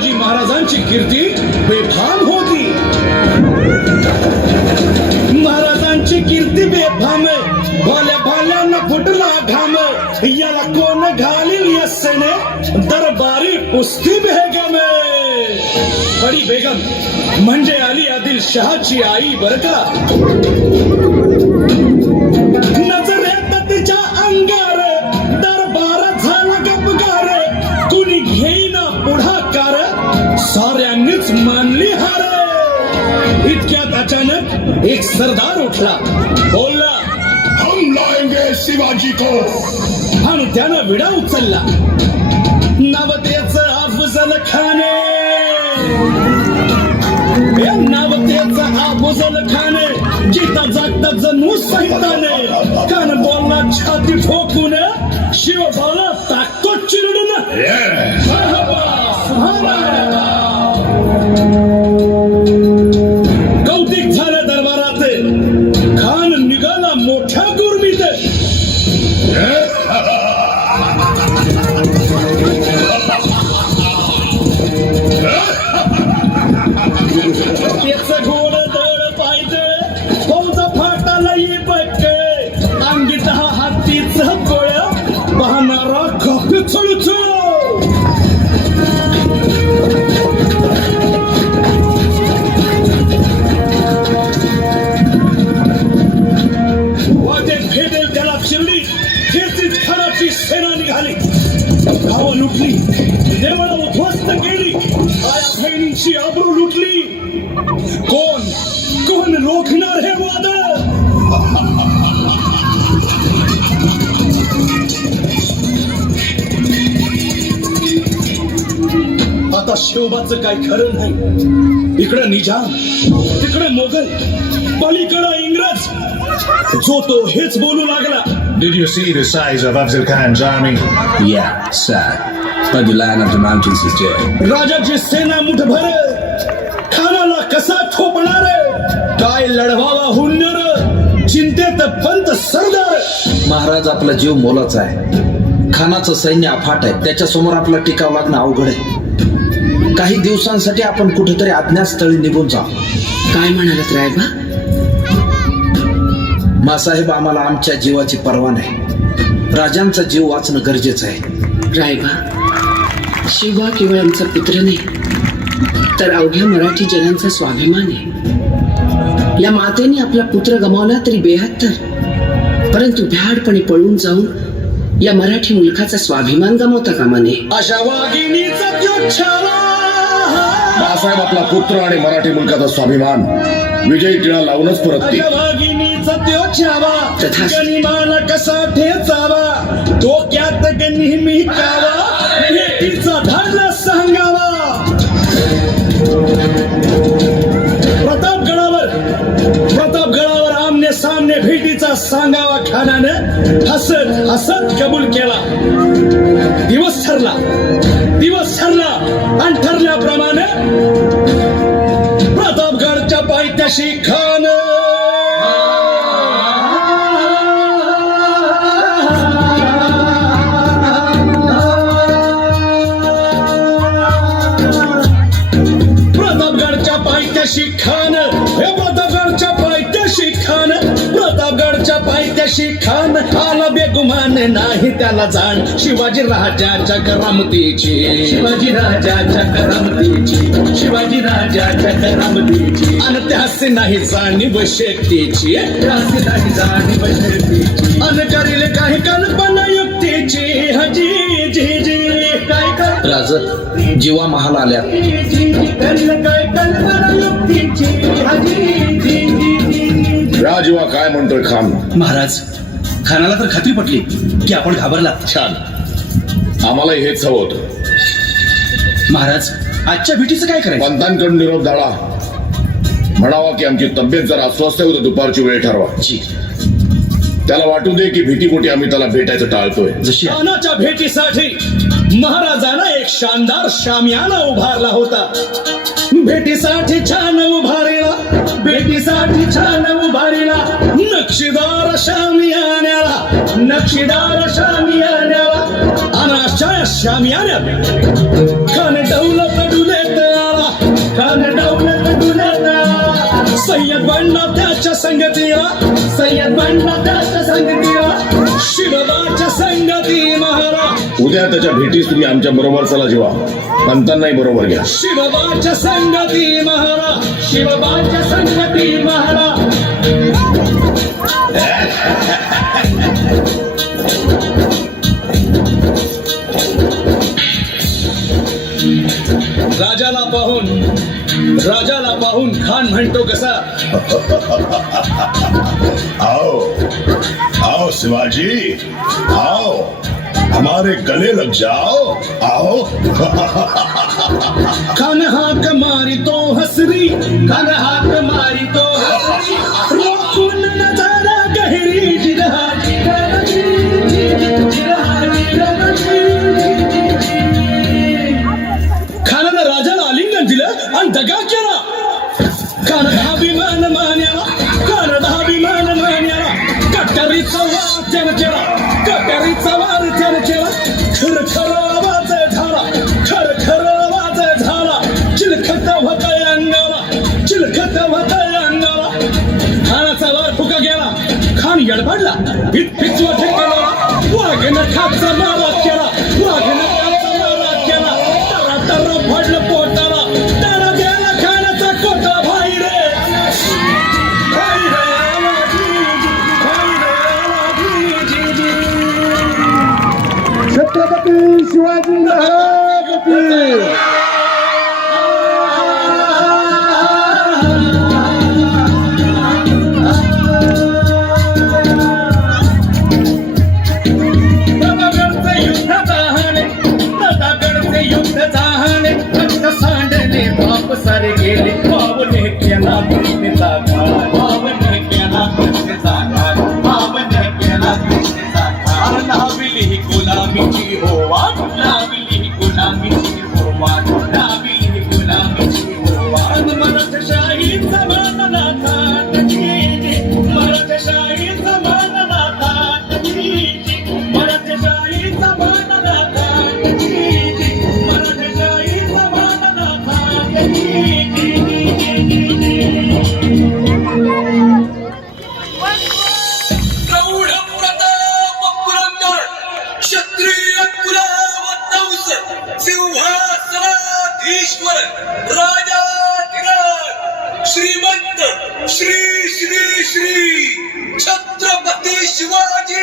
शिवाजी महाराजांची कीर्ती बेफाम होती. महाराजांची कीर्ती बेफाम, भोल्या भाल्यांना फुटला घाम. याला कोण घालील यस्सेने, दरबारी कुस्ती बेगम. बडी बेगम म्हणजे अली आदिल शहाची आई बर का. नजरेत तिच्या अंगार दरबार झाला गपगार. कुणी घेईना पुढाकार, साऱ्यांनीच मानली हार. इतक्यात अचानक एक सरदार उठला, बोलला, हम लाएंगे शिवाजी को. आणि त्यानं विडा उचलला. नवतेचं अफजल खाने, नवतेचं अफजल खाने, जिता जागता जणू सैताने. कान बोलला छाती ठोकून, शिव बोला टाकतो चिरडून. कौतिक झालं दरबारात, खान निघाला मोठ्या गुरमीत. त्याचं घोड दळ पाहिजे, फौज फाटाला ये बक्क. अंगीत हा हातीचं बळ, पाहणारा कापी चळचळ. वाटेत भेटेल त्याला शिरली, खेचीत खराची सेना निघाली. गावं लुटली, देवळं उद्ध्वस्त केली, आया बहिणींची आबरू लुटली. कोण कोण रोखणार हे वादळ. आता शिवबाचं काय खरं नाही. इकडं निजाम, तिकडं मोगल, पलीकडं इंग्रज. जो तो हेच बोलू लागला. Did you see the size of Afzal Khan's army? Yeah, sir. But the line of the mountains is dead. राजाची सेना मुठभर, खानाला कसा ठोपणार. काय लढवावा हुन्नर, चिंतेत पंत सरदार. महाराज आपला जीव मोलाचा आहे. खानाचं सैन्य अफाट आहे. त्याच्या समोर आपला टिकाव लागणं अवघड आहे. काही दिवसांसाठी आपण कुठेतरी अज्ञातस्थळी निघून जाऊ. काय म्हणालात रायबा? मासाहेब, आम्हाला आमच्या जीवाची पर्वा नाही. राजांचा जीव वाचणं गरजेचं आहे. रायबा, शिवा केवळ आमचा पुत्र नाही, तर अवघ्या मराठी जनांचा स्वाभिमान आहे. या मातेने आपला पुत्र गमावला तरी 72, परंतु भ्याडपणे पळून जाऊन या मराठी मुलखाचा स्वाभिमान गमावता कामा नये. अशा वाघिणीचा त्यो छावा. बाळासाहेब आपला पुत्र आणि मराठी मुलकाचा स्वाभिमान विजयी टिळा लावूनच परततील. अशा वाघिणीचा त्यो छावा, तथास्तु. गनिमाला कसा ठेचावा, डोक्यात नेहमी कावा, भेटीचा धाडला सांगावा. प्रतापगडावर आमने सामने भेटीचा सांगावा खानाने हसत हसत कबूल केला. दिवस ठरला आणि ठरल्याप्रमाणे प्रतापगडच्या पायथ्याशी खान प्रतापगडच्या पायथ्याशी खान आला बेगुमान नाही त्याला जाण. शिवाजी राजाच्या करामतीची, आणि त्यास नाही जाणीव शेतीची, आणि करील काही कल्पना युक्तीची. हजी जी जी काय कर राज, जीवा महाल आल्या. करील काय कल्पना युक्तीची. राजीवा काय म्हणतोय खान? महाराज, खानाला तर खात्री पटली की आपण घाबरला. छान, आम्हालाही हेच हवं होतं. महाराज, आजच्या भेटीचं काय करायचं? पंतांकडून निरोप धाडा. म्हणावा की आमची तब्येत जरा अस्वस्थ आहे, दुपारची वेळ ठरवा. जी. त्याला वाटू दे की भीतीपोटी आम्ही त्याला भेटायचं टाळतोय. जशी खानाच्या भेटीसाठी महाराजांना एक शानदार शामियाना उभारला होता. भेटीसाठी छान उभारीला नक्षीदार शामियान्याला. अनाच्या शामियान्यात खान डौल पडुले उद्या त्याच्या भेटीस तुम्ही आमच्या बरोबर चला जेवा. पंतांनाही बरोबर घ्या. शिवबाच्या संगती महाराज, शिवबाच्या संगती महाराज. राजाला पाहून खान म्हणतो कसा, आओ आओ शिवाजी, आओ हमारे गले लग जाओ, आओ. खान हाक मारी तो हसरी, खान हाक मारी तो हसरी. रोखून नजारा गहरी जिरहा, खानानं राजाला आलिंगन दिलं आणि दगा केला. खानाला अभिमान मान्याला, खानाला अभिमान मान्याला. कटारीचा वार त्यानं केला, कटारीचा वार त्यानं केला. खर आवाज झाला, खर आवाज झाला. चिलखत होतय अंगाला, चिलखत होतय अंगाला. खानाचा वार फुका गेला, खान यडबडला. पिचवा ठेकेला, वाघनं खाचा मारा केला, वाघनं खाचा मारा केला. तर पडलं पोटाला, त्याला गेला खानाचा कोटा. भाई रे, भाई रे, आला जी, भाई रे, आला जी. छत्रपती शिवाजी महाराज की. प्रतापगडचे युद्ध जाहणे, प्रतापगडचे युद्ध जाहणे. रक्त सांडले बाप सारे गेले, पावने केला कृष्णेचा काळ, पावने केला कृष्णेचा काळ, पावने केला कृष्णेचा काळ. लावली ही गुलामीची होवाट, लावली ही गुलामीची होवाट, लावली ही गुलामीची होवाट. मराठशाहीचा मानला थाट जिजी, मराठशाहीचा मानला थाट जिजी, मराठशाहीचा मानला थाट जिजी, मराठशाहीचा मानला थाट जिजी. प्रौढ प्रताप पुरंदर, क्षत्रिय कुलावतंस, सिंहासनाधीश्वर, राजाधिराज, श्रीमंत श्री श्री श्री छत्रपती शिवाजी